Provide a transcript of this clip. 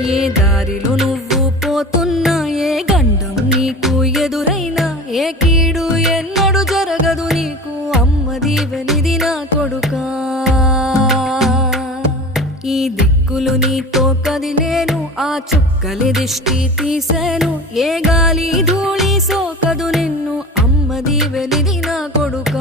ఏ దారిలో నువ్వు పోతున్నా, ఏ గండం నీకు ఎదురైనా, ఏ కీడు ఎన్నడు జరగదు నీకు, అమ్మ దీవెనిది నా కొడుకా. ఈ దిక్కులు నీతో కదిలేను, ఆ చుక్కలి దిష్టి తీసేను, ఏ గాలి ధూళి సోకదు నిన్ను, అమ్మ దీవెనిది నా కొడుకా.